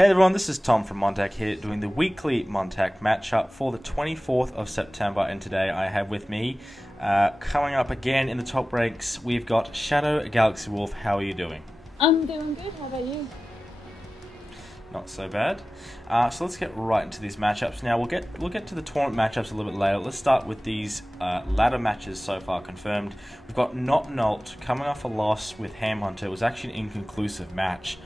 Hey everyone, this is Tom from MonTac here doing the weekly MonTac Matchup for the 24th of September, and today I have with me, coming up again in the top ranks, we've got Shadow Galaxy Wolf. How are you doing? I'm doing good, how about you? Not so bad. So let's get right into these matchups. Now we'll get to the tournament matchups a little bit later. Let's start with these ladder matches so far confirmed. We've got Not Nolt coming off a loss with Ham Hunter. It was actually an inconclusive match.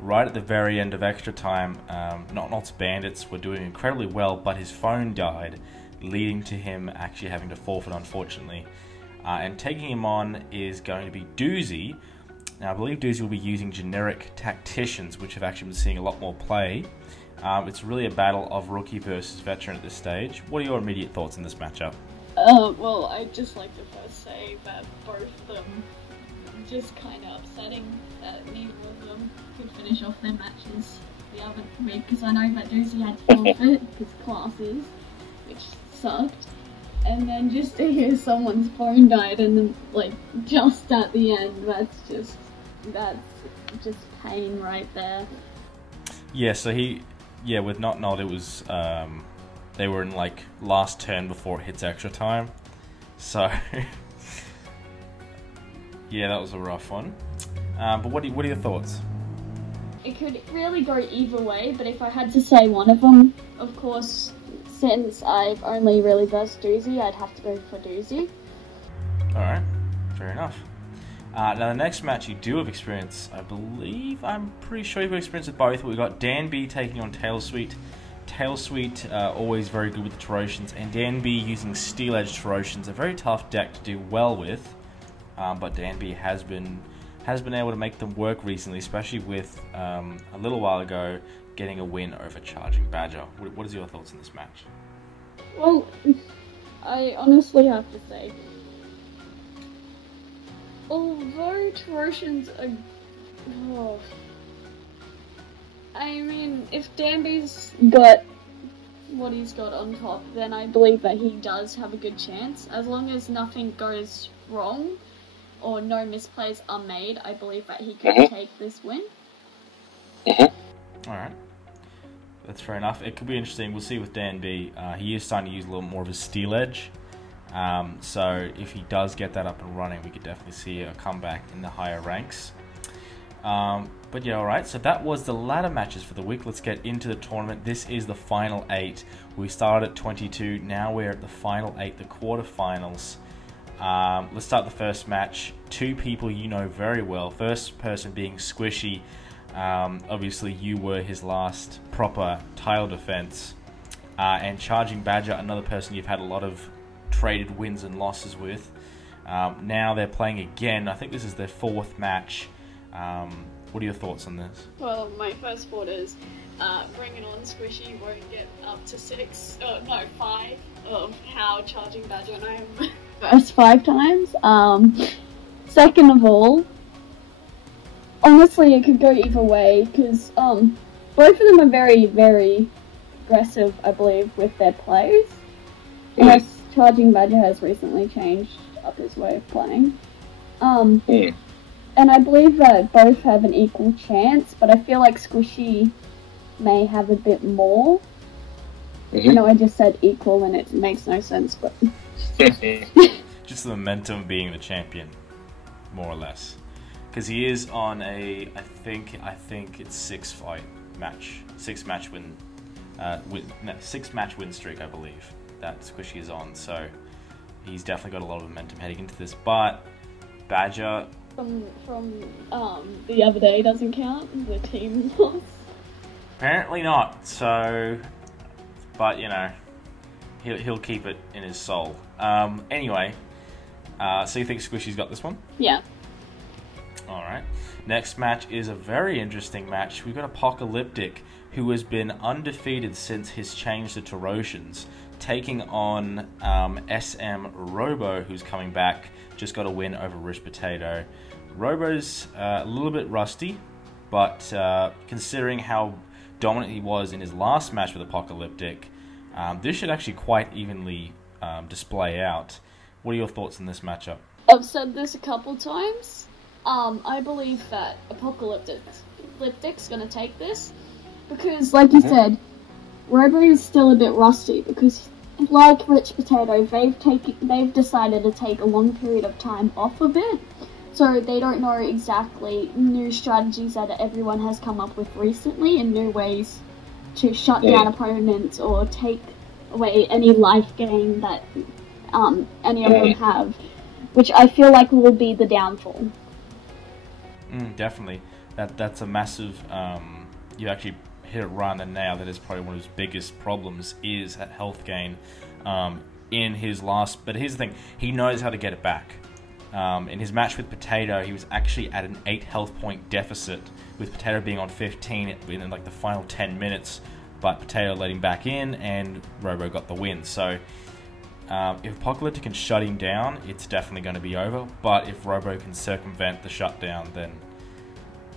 Right at the very end of extra time, Not Nolt's bandits were doing incredibly well, but his phone died, leading to him actually having to forfeit, unfortunately. And taking him on is going to be Doozy. Now, I believe Doozy will be using generic tacticians, which have actually been seeing a lot more play. It's really a battle of rookie versus veteran at this stage. What are your immediate thoughts on this matchup? Well, I'd just like to first say that both of them just kind of upsetting that neither of them could finish off their matches the other week, because I know that Doozy had to forfeit his classes, which sucked, and then just to hear someone's phone died and then, like, just at the end, that's just pain right there. Yeah, so with Not Not, it was, they were in, like, last turn before it hits extra time, so... Yeah, that was a rough one. But what are your thoughts? It could really go either way, but if I had to say one of them, of course, since I've only really versed Doozy, I'd have to go for Doozy. Alright, fair enough. Now the next match you do have experience, I'm pretty sure you've experienced with both. We've got Danby taking on Tailsweet. Tailsweet, always very good with the Torotians, and Danby using Steel Edge Torotians, a very tough deck to do well with. But Danby has been able to make them work recently, especially with a little while ago getting a win over Charging Badger. What is your thoughts on this match? Well, I honestly have to say, although Torotians are... Oh, I mean, if Danby's got what he's got on top, then I believe that he does have a good chance. As long as nothing goes wrong, or no misplays are made, I believe that he could take this win. Alright. That's fair enough. It could be interesting. We'll see with Danby. He is starting to use a little more of his Steel Edge. So if he does get that up and running, we could definitely see a comeback in the higher ranks. But yeah, alright. So that was the ladder matches for the week. Let's get into the tournament. This is the final 8. We started at 22. Now we're at the final 8, the quarterfinals. Let's start the first match. Two people you know very well. First person being Squishy. Obviously you were his last proper tile defense. And Charging Badger, another person you've had a lot of traded wins and losses with. Now they're playing again. I think this is their 4th match. What are your thoughts on this? Well, my first thought is, bring it on, Squishy won't get up to 5 of how Charging Badger and I have first 5 times. Second of all, honestly, it could go either way, because both of them are very, very aggressive, I believe, with their plays. Unless Charging Badger has recently changed up his way of playing. And I believe that both have an equal chance, but I feel like Squishy may have a bit more. I know I just said equal and it makes no sense, but... Just the momentum of being the champion, more or less. Because he is on a, I think it's 6 match win streak, I believe, that Squishy is on. So he's definitely got a lot of momentum heading into this. But Badger... From the other day doesn't count, the team loss. Apparently not, so... But, you know, he'll keep it in his soul. Anyway, so you think Squishy's got this one? Yeah. Alright. Next match is a very interesting match. We've got Apocalyptic, who has been undefeated since his change to Torotians, taking on SM Robo, who's coming back. Just got a win over Rich Potato. Robo's a little bit rusty, but considering how dominant he was in his last match with Apocalyptic, this should actually quite evenly display out. What are your thoughts on this matchup? I've said this a couple times. I believe that Apocalyptic's gonna take this. Because, like you said, Robo is still a bit rusty because, like Rich Potato, they've decided to take a long period of time off of it, so they don't know exactly new strategies that everyone has come up with recently and new ways to shut down opponents or take away any life gain that any of them have, which I feel like will be the downfall. Definitely, that's a massive. You actually hit it right on the nail. That is probably one of his biggest problems is that health gain in his last. But here's the thing: he knows how to get it back. In his match with Potato, he was actually at an 8 health point deficit, with Potato being on 15 in like the final 10 minutes. But Potato let him back in, and Robo got the win. So if Apocalyptic can shut him down, it's definitely going to be over. But if Robo can circumvent the shutdown, then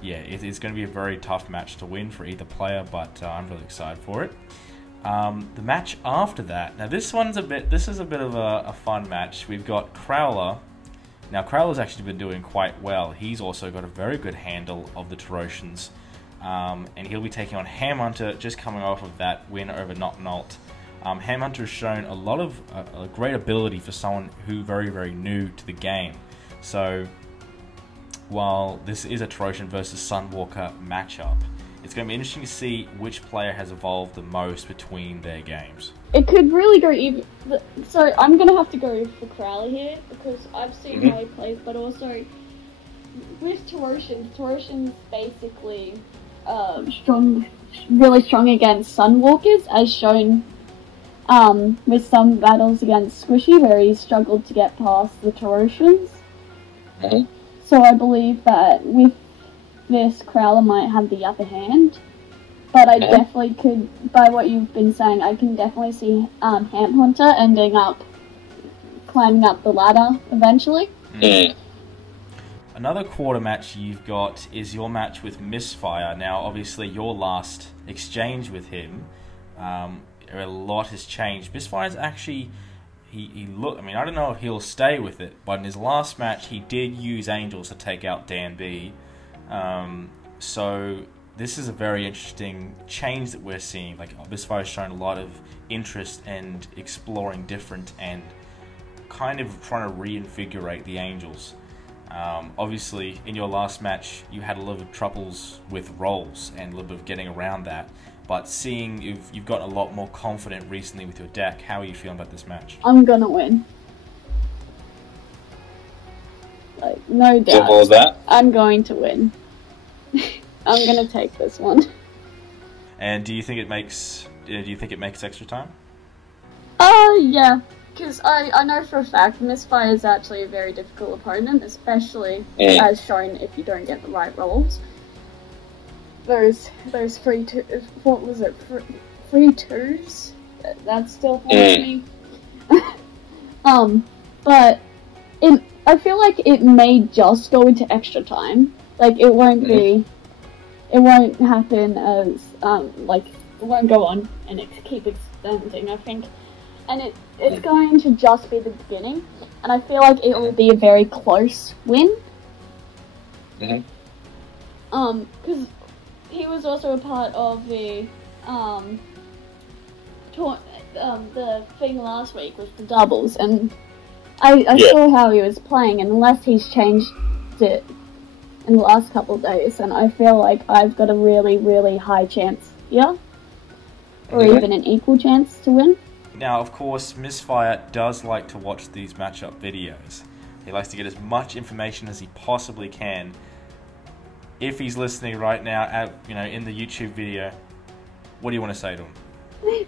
yeah, it's going to be a very tough match to win for either player. But I'm really excited for it. The match after that, now this is a bit of a fun match. We've got Crowler. Now Crowler's actually been doing quite well. He's also got a very good handle of the Terrosians. And he'll be taking on Hamhunter, just coming off of that win over Not Nolt. Hamhunter has shown a lot of a great ability for someone who very, very new to the game. So while this is a Terrosian versus Sunwalker matchup, it's going to be interesting to see which player has evolved the most between their games. It could really go even. So I'm going to have to go for Crowley here because I've seen how he plays, but also with Terrosians basically really strong against Sunwalkers, as shown with some battles against Squishy where he struggled to get past the Terrosians. So I believe that with this, Crowler might have the upper hand. But I definitely could, by what you've been saying, I can definitely see Hamhunter ending up climbing up the ladder eventually. Another quarter match you've got is your match with Misfire. Now, obviously, your last exchange with him, a lot has changed. Misfire's actually, he look. I mean, I don't know if he'll stay with it, but in his last match, he did use Angels to take out Dan B. So this is a very interesting change that we're seeing. Like, Misfire's shown a lot of interest and exploring different and kind of trying to reinvigorate the Angels. Obviously, in your last match, you had a little bit of troubles with rolls and a little bit of getting around that. But seeing you've gotten a lot more confident recently with your deck, how are you feeling about this match? I'm gonna win. Like, no doubt. What was that? I'm going to win. I'm gonna take this one. And do you think it makes extra time? Yeah. Because I know for a fact Misfire is actually a very difficult opponent, especially as shown if you don't get the right rolls. Those free what was it? Free twos? That still haunts me. But I feel like it may just go into extra time. Like it won't happen as it won't go on and keep extending. I think. And it's going to just be the beginning, and I feel like it will be a very close win. Because he was also a part of the thing last week with the doubles, and I saw how he was playing, and unless he's changed it in the last couple of days, and I feel like I've got a really, really high chance here, or even an equal chance to win. Now, of course, Misfire does like to watch these matchup videos. He likes to get as much information as he possibly can. If he's listening right now, in the YouTube video, what do you want to say to him?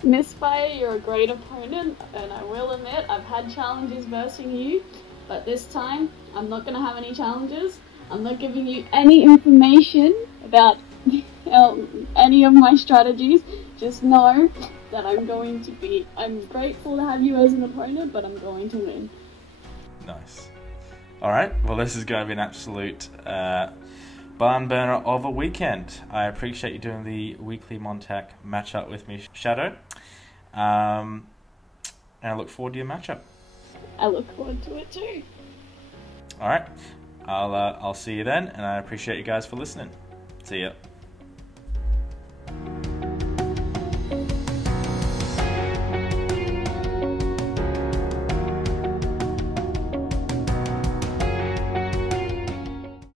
Misfire, you're a great opponent, and I will admit I've had challenges versus you, but this time I'm not going to have any challenges. I'm not giving you any information about any of my strategies. Just know that I'm grateful to have you as an opponent, but I'm going to win. Nice. Alright, well this is going to be an absolute barn burner of a weekend. I appreciate you doing the weekly MonTac matchup with me, Shadow. And I look forward to your matchup. I look forward to it too. Alright, I'll see you then, and I appreciate you guys for listening. See ya.